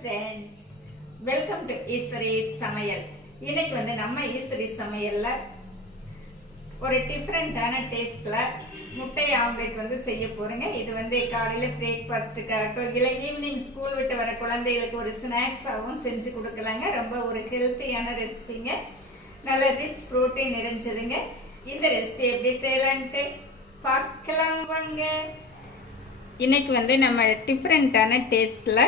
Friends welcome to Eswari சமையல் இன்னைக்கு வந்து நம்ம ஈஸ்வரி சமையலில் ஒரு டிஃப்ரெண்டான டேஸ்ட்டில் முட்டை ஆம்லெட் வந்து செய்ய போகிறேங்க இது வந்து காலையில பிரேக்ஃபாஸ்ட்டுக்காகட்டும் இல்லை ஈவினிங் ஸ்கூல் விட்டு வர குழந்தைகளுக்கு ஒரு ஸ்நாக்ஸாகவும் செஞ்சு கொடுக்கலாங்க. ரொம்ப ஒரு ஹெல்த்தியான ரெசிபிங்க நல்ல ரிச் ப்ரோட்டீன் நிறைஞ்சதுங்க. இந்த ரெசிபி எப்படி செய்யலான்ட்டு பார்க்கலாம் வாங்க. இன்னைக்கு வந்து நம்ம டிஃப்ரெண்ட்டான டேஸ்ட்டில்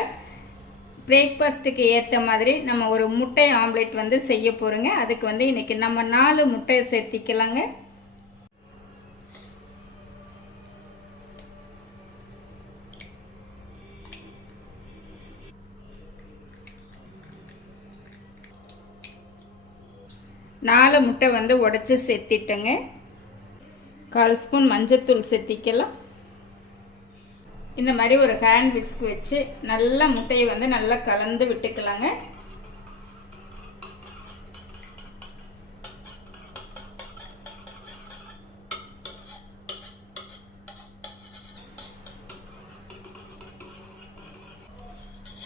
பிரேக்ஃபாஸ்ட்டுக்கு ஏற்ற மாதிரி நம்ம ஒரு முட்டை ஆம்லேட் வந்து செய்ய போகிறோங்க அதுக்கு வந்து இன்றைக்கி நம்ம நாலு முட்டையை சேர்த்திக்கலாங்க. நாலு முட்டை வந்து உடச்சி சேர்த்திட்டேங்க. கால் ஸ்பூன் மஞ்சத்தூள் சேர்த்திக்கலாம். இந்த மாதிரி ஒரு ஹேண்ட் விஸ்க் வச்சு நல்லா முட்டையை வந்து நல்லா கலந்து விட்டுக்கலாங்க.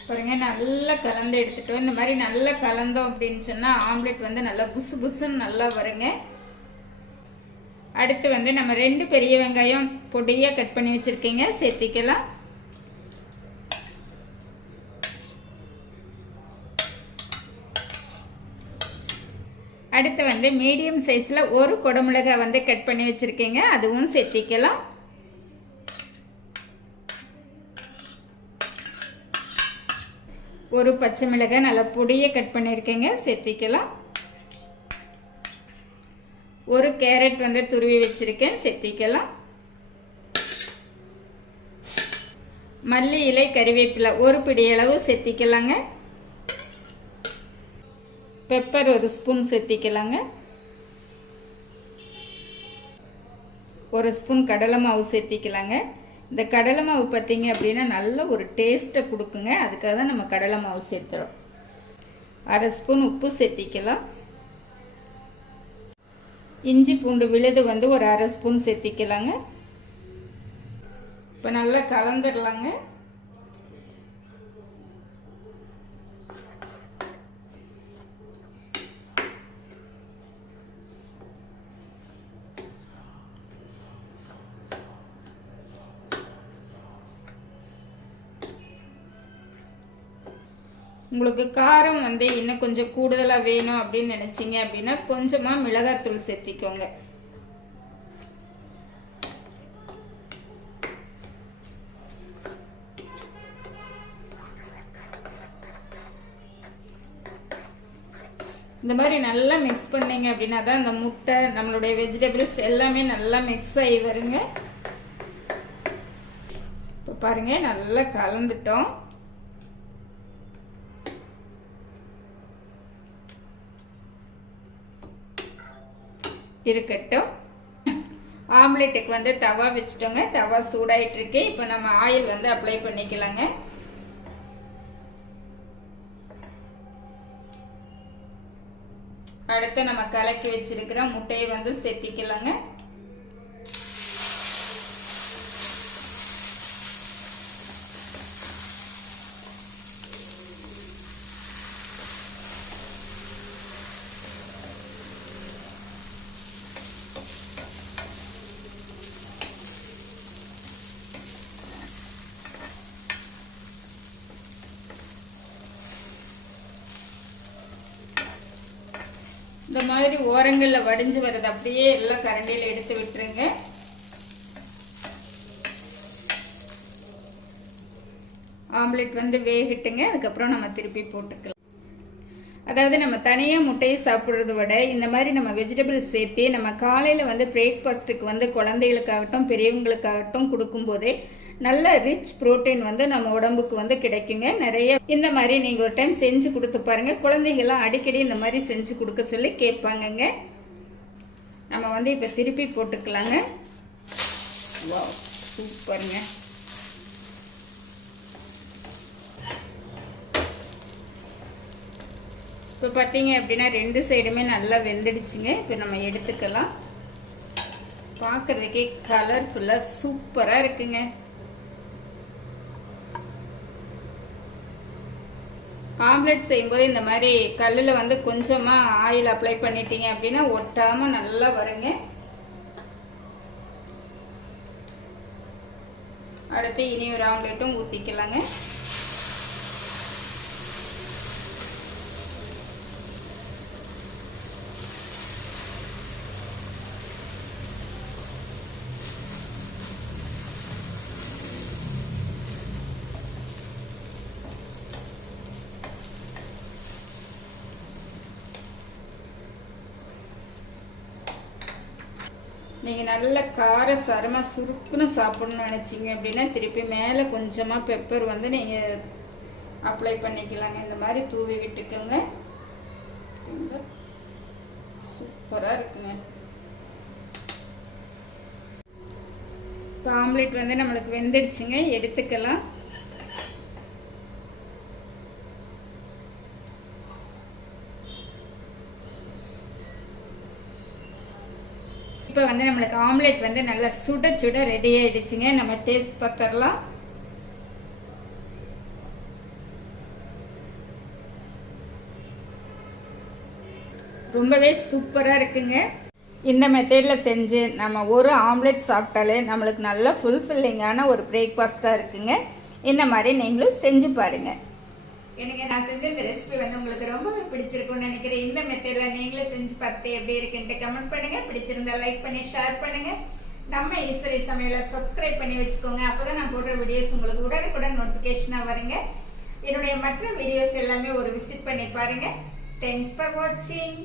பாருங்க நல்லா கலந்து எடுத்துட்டோம். இந்த மாதிரி நல்லா கலந்தோம் அப்படின்னு சொன்னால் ஆம்லெட் வந்து நல்லா புசு புசுன்னு நல்லா வருங்க. அடுத்து வந்து நம்ம ரெண்டு பெரிய வெங்காயம் பொடியாக கட் பண்ணி வச்சுருக்கீங்க சேர்த்திக்கலாம். அடுத்து வந்து மீடியம் சைஸில் ஒரு குடமிளகாய் வந்து கட் பண்ணி வச்சுருக்கீங்க அதுவும் சேர்த்திக்கலாம். ஒரு பச்சை மிளகாய் நல்லா பொடியை கட் பண்ணியிருக்கேங்க சேர்த்திக்கலாம். ஒரு கேரட் வந்து துருவி வச்சுருக்கேன். செத்திக்கலாம். மல்லி இலை கறிவேப்பிலை ஒரு பிடி அளவு சேர்த்திக்கலாங்க பெப்பர் ஒரு ஸ்பூன் செத்திக்கலாங்க. ஒரு ஸ்பூன் கடலை மாவு சேர்த்திக்கலாங்க இந்த கடலை மாவு பார்த்திங்க அப்படின்னா நல்ல ஒரு டேஸ்ட்டை கொடுக்குங்க. அதுக்காக தான் நம்ம கடலை மாவு சேர்த்துறோம். அரை ஸ்பூன் உப்பு சேர்த்திக்கலாம் இஞ்சி பூண்டு விழுது வந்து ஒரு அரை ஸ்பூன் சேர்த்திக்கலாங்க இப்போ நல்லா கலந்துடலாங்க உங்களுக்கு காரம் வந்து இன்னும் கொஞ்சம் கூடுதலாக வேணும் அப்படின்னு நினச்சிங்க அப்படின்னா கொஞ்சமாக மிளகாத்தூள் சேர்த்திக்கோங்க. இந்த மாதிரி நல்லா மிக்ஸ் பண்ணிங்க அப்படின்னா தான் இந்த முட்டை நம்மளுடைய வெஜிடபிள்ஸ் எல்லாமே நல்லா மிக்ஸ் ஆகி வருங்க. இப்போ பாருங்க நல்லா கலந்துட்டோம். இருக்கட்டும். ஆம்லெட்டுக்கு வந்து தவா வச்சுட்டோங்க. தவா சூடாயிட்டுருக்கு. இப்போ நம்ம ஆயில் வந்து அப்ளை பண்ணிக்கலாங்க. அடுத்து நம்ம கலக்கி வச்சிருக்கிற முட்டையை வந்து செத்திக்கலாங்க. இந்த மாதிரி ஓரங்களில் வடிஞ்சு வர்றது அப்படியே எல்லாம் கரண்டியில் எடுத்து விட்டுருங்க. ஆம்லெட் வந்து வேகட்டுங்க அதுக்கப்புறம் நம்ம திருப்பி போட்டுக்கலாம். அதாவது நம்ம தனியாக முட்டையை சாப்பிட்றத விட இந்த மாதிரி நம்ம வெஜிடபிள்ஸ் சேர்த்து நம்ம காலையில் வந்து பிரேக்ஃபாஸ்ட்டுக்கு வந்து குழந்தைகளுக்காகட்டும் பெரியவங்களுக்காகட்டும் கொடுக்கும்போதே நல்ல ரிச் ப்ரோட்டீன் வந்து நம்ம உடம்புக்கு வந்து கிடைக்குங்க. நிறைய இந்த மாதிரி நீங்கள் ஒரு டைம் செஞ்சு கொடுத்து பாருங்க. குழந்தைகள்லாம் அடிக்கடி இந்த மாதிரி செஞ்சு கொடுக்க சொல்லி கேட்பாங்கங்க. நம்ம வந்து இப்போ திருப்பி போட்டுக்கலாங்க. வா சூப்பருங்க இப்போ பார்த்தீங்க அப்படின்னா ரெண்டு சைடுமே நல்லா வெந்துடுச்சுங்க. இப்போ நம்ம எடுத்துக்கலாம். பார்க்குறதுக்கே கலர்ஃபுல்லாக சூப்பராக இருக்குங்க. ஆம்லெட் செய்யும்போது இந்த மாதிரி கல்லில் வந்து கொஞ்சமாக ஆயில் அப்ளை பண்ணிட்டீங்க அப்படின்னா ஒட்டாமல் நல்லா வருங்க. அடுத்து இனி ஒரு ஆம்லெட்டும் ஊற்றிக்கலாங்க நீங்கள் நல்ல கார சரமாக சுருக்குன்னு சாப்பிட்ணுன்னு நினச்சிங்க அப்படின்னா திருப்பி மேலே கொஞ்சமாக பெப்பர் வந்து நீங்கள் அப்ளை பண்ணிக்கலாங்க. இந்த மாதிரி தூவி விட்டுக்குங்க. சூப்பராக இருக்குங்க. இப்போ ஆம்லெட் வந்து நம்மளுக்கு வெந்துடுச்சுங்க. எடுத்துக்கலாம். இப்போ வந்து நம்மளுக்கு ஆம்லெட் வந்து நல்லா சுட சுட ரெடி ஆயிடுச்சுங்க. நம்ம டேஸ்ட் பார்த்துடலாம் ரொம்பவே சூப்பராக இருக்குங்க. இந்த மெத்தேடில் செஞ்சு நம்ம ஒரு ஆம்லெட் சாப்பிட்டாலே நம்மளுக்கு நல்ல ஃபுல்ஃபில்லிங்கான ஒரு பிரேக்ஃபாஸ்ட்டாக இருக்குங்க. இந்த மாதிரி நீங்களும் செஞ்சு பாருங்கள் எனக்கு நான் செஞ்ச இந்த ரெசிபி வந்து உங்களுக்கு ரொம்ப பிடிச்சிருக்கும்னு நினைக்கிறேன். இந்த மெத்தடில் நீங்களும் செஞ்சு பார்த்து எப்படி இருக்குன்ட்டு கமெண்ட் பண்ணுங்கள் பிடிச்சிருந்தா லைக் பண்ணி ஷேர் பண்ணுங்கள் நம்ம ஈஸ்வரி சமையலை சப்ஸ்கிரைப் பண்ணி வச்சுக்கோங்க. அப்போ தான் நான் போடுற வீடியோஸ் உங்களுக்கு உடனுக்குடன் நோட்டிஃபிகேஷனாக வருங்க. என்னுடைய மற்ற வீடியோஸ் எல்லாமே ஒரு விசிட் பண்ணி பாருங்கள் தேங்க்ஸ் ஃபார் வாட்சிங்